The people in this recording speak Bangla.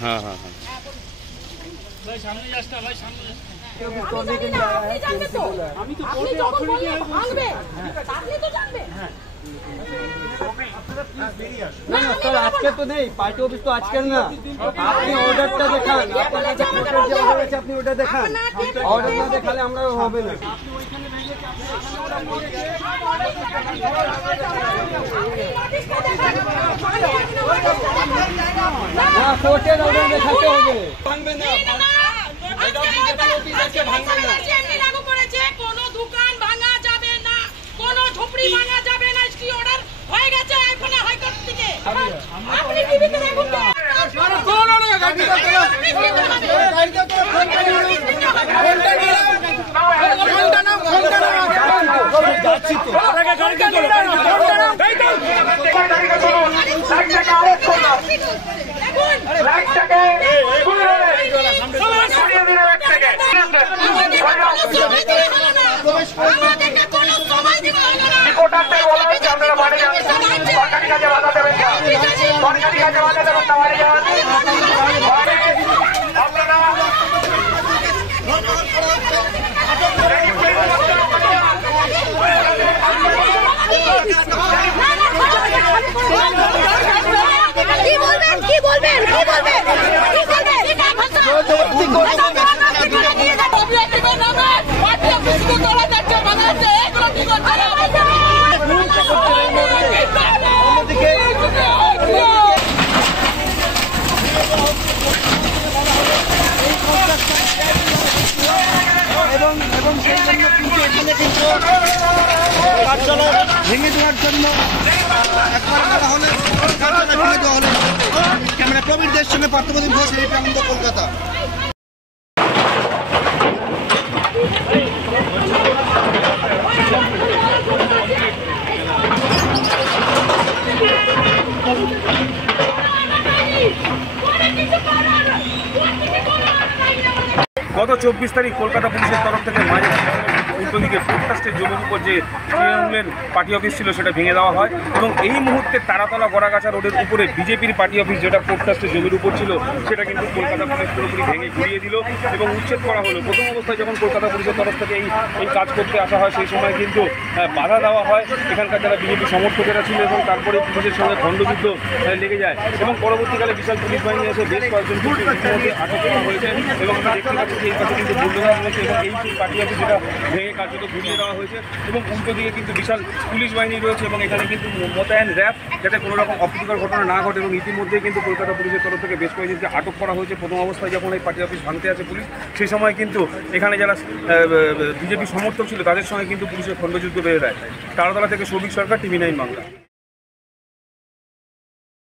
हाँ हाँ हाँ আজকে তো নেই, পার্টি অফিস তো আজকের না। আপনি অর্ডারটা দেখান, আপনি ওটা দেখান। অর্ডার না দেখালে আমরা হবে না। না, কোর্টের অর্ডার দেখাতে হবে। ভাঙবে না, কোনো দোকান ভাঙা যাবে না, কোনো ঝুপড়ি ভাঙা যাবে না। অর্ডার হয়ে গেছে এখানে হাইকোর্ট থেকে। আপনি টিভিতে দেখুন তো। এবং সেই জন্য কিন্তু এখানে কিন্তু কার্যালয় ভেঙে দেওয়ার জন্য একবার বলা হলে কার্যালয় ভেঙে দেওয়া হলে ক্যামেরা প্রবীরদের সঙ্গে পার্থপ্রতিম ঘোষ, আনন্দ, কলকাতা। গত 24 তারিখ কলকাতা পুলিশের তরফ থেকে মাঝে উল্টো দিকে পোস্টকাস্টের জমির উপর যে তৃণমূলের পার্টি অফিস ছিল সেটা ভেঙে দেওয়া হয় এবং এই মুহূর্তে তারাতলা গড়াগাছা রোডের উপরে বিজেপির পার্টি অফিস যেটা পোস্টকাস্টের জমির উপর ছিল সেটা কিন্তু কলকাতা পুলিশ পুরোপুরি ভেঙে ঘুরিয়ে দিল এবং উচ্ছেদ করা হলো। প্রথম অবস্থায় যখন কলকাতা পুলিশের তরফ থেকে এই কাজ করতে আসা হয় সেই সময় কিন্তু বাধা দেওয়া হয় এখানকার যারা বিজেপি সমর্থকেরা ছিল এবং তারপরে পুলিশের সঙ্গে খণ্ডযুদ্ধ লেগে যায় এবং পরবর্তীকালে বিশাল পুলিশ বাহিনী এসে বেশ কয়েকজন ইতিমধ্যে আটক করা হয়েছে এবং আমরা দেখতে পাচ্ছি যে এই পাশে কিন্তু বুলডোজার রয়েছে এবং এই পার্টি অফিস যেটা ভেঙে কার্যত ঘুরিয়ে দেওয়া হয়েছে এবং উল্টো দিকে কিন্তু বিশাল পুলিশ বাহিনী রয়েছে এবং এখানে কিন্তু মোতায়েন র্যাব যাতে কোনো রকম অপ্রীতিকর ঘটনা না ঘটে এবং ইতিমধ্যেই কিন্তু কলকাতা পুলিশের তরফ থেকে বেশ কয়েকজনকে আটক করা হয়েছে। প্রথম অবস্থায় যখন এই পার্টি অফিস ভাঙতে আছে পুলিশ সেই সময় কিন্তু এখানে যারা বিজেপি সমর্থক ছিল তাদের সঙ্গে কিন্তু পুলিশের খণ্ডযুদ্ধ বেড়ে দেয়। তারাতলা থেকে সৌভিক সরকার, TV9 বাংলা।